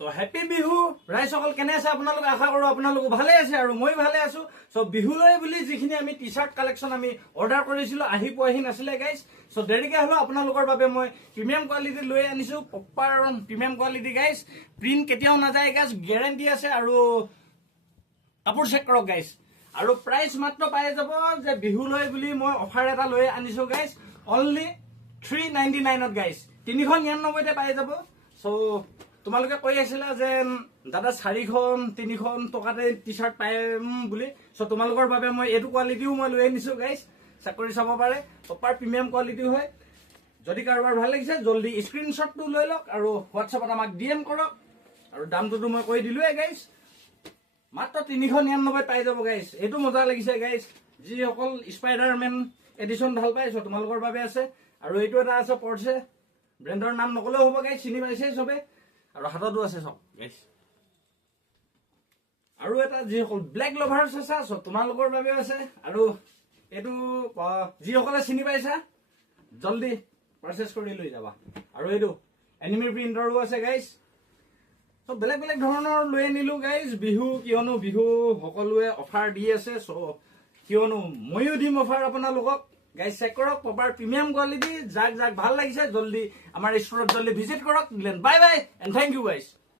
তো হ্যাপি বিহু ৰাইজসকল কেনে আছে আপোনালোক আশা কৰো আপোনালোক ভালে আছে আৰু মই ভালে আছো সো বিহুলৈ বুলি যিখিনি আমি টি-শাৰ্ট কালেকশন আমি অৰ্ডাৰ কৰিছিলো আহি পোৱাহি নাছিলে গাইজ সো দেৰিকে হলো আপোনালোকৰ বাবে মই প্ৰিমিয়াম কোৱালিটি লৈ আনিছো proper premium quality guys print কেতিয়াও নাযায় গাইজ গ্যাৰান্টি আছে আৰু কাপোৰ চেক কৰক গাইজ আৰু প্ৰাইস মাত্ৰ পাই যাব যে বিহুলৈ বুলি মই অফাৰ এটা লৈ আনিছো গাইজ অনলি 399 ত গাইজ 399 তে পাই যাব সো তোমালোকে কৈ আছিলা যে দাদা 4খন 3খন টকাতে টি-শাৰ্ট পাইম বুলি সো তোমালোকৰ বাবে মই এটো কোৱালিটিও মই লৈ আনিছো গাইজ চাকৰি চাব পাৰে প্ৰপাৰ প্ৰিমিয়াম কোৱালিটি হয় যদি কাৰোবাৰ ভাল লাগিছে জলদি স্ক্ৰিনশ্বটটো লৈ লওক আৰু হোৱাটছএপত আমাক ডিএম কৰক আৰু দামটো মই কৈ দিলোৱে গাইজ মাত্ৰ 399 পাই যাব গাইজ এটো মজা লাগিছে গাইজ যি সকল স্পাইডাৰম্যান এডিশন ভাল পাইছো তোমালোকৰ বাবে আছে আৰু এইটো এটা আছে পৰ্ছে ব্ৰেণ্ডৰ নাম নকলেও হ'ব গাইজ চিনি পাইছে সবে আৰু হাততো আছে সব গাইজ আৰু এটা যি সকল ব্লেক লভাৰ্ছ আছে সব তোমালোকৰ বাবে আছে আৰু এটো যি সকলে চিনি পাইছা জলদি পাৰচেজ কৰি লৈ যাবা আৰু এটো এনিমি প্ৰিন্টৰো আছে গাইজ সো বেলেগ বেলেগ ধৰণৰ লৈ আনিলো গাইজ বিহু কিয়নো বিহু সকলোৱে অফাৰ দি আছে সো কিয়নো মইও দিম অফাৰ আপোনালোকক গাইজ চেক কৰক প্ৰপাৰ প্ৰিমিয়াম কোৱালিটি যাক যাক ভাল লাগিছে জলদি আমাৰ ষ্টৰত জলদি ভিজিট কৰক bye bye and thank you guys